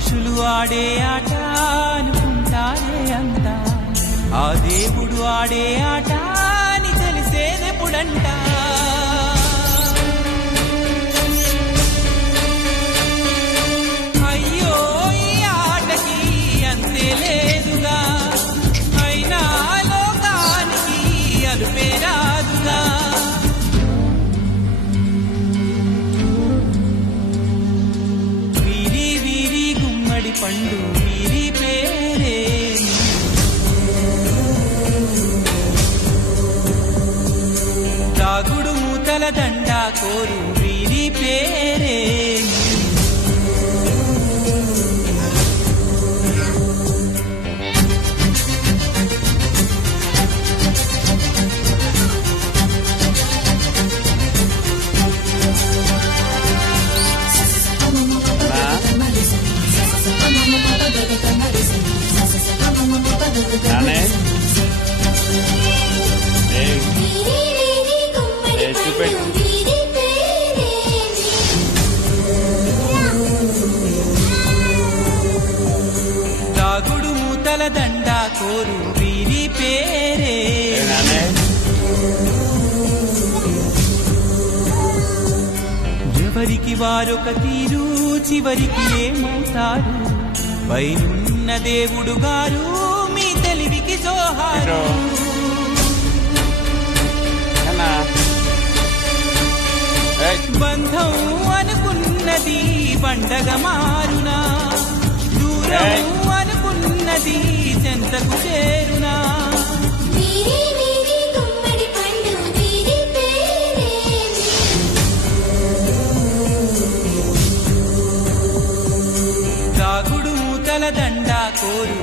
మనుషులు ఆడే ఆట అనుకుంటారే అంతా, ఆ దేవుడు ఆడే ఆట అని తెలిసేదెప్పుడంట. అయ్యో ఈ ఆటకి అంతే లేదుగా, అయినా లోకానికి అలుపే రాదుగా. పండు వీరి పేరే, తాగుడు మూతల దండా కోరు వీరి పేరే. తాగుడు మూతల దండా కోరు వీరి పేరే. ఎవరికి వారొక తీరు చివరికి ఏమవుతారు, పైనున్న దేవుడు గారు మీ తెలివికి జోహారు. బంధం అనుకున్నది పండగ మారునా, దూరం అనుకున్నది చెంతకు చేరునా. తాగుడు మూతల దండా కోరు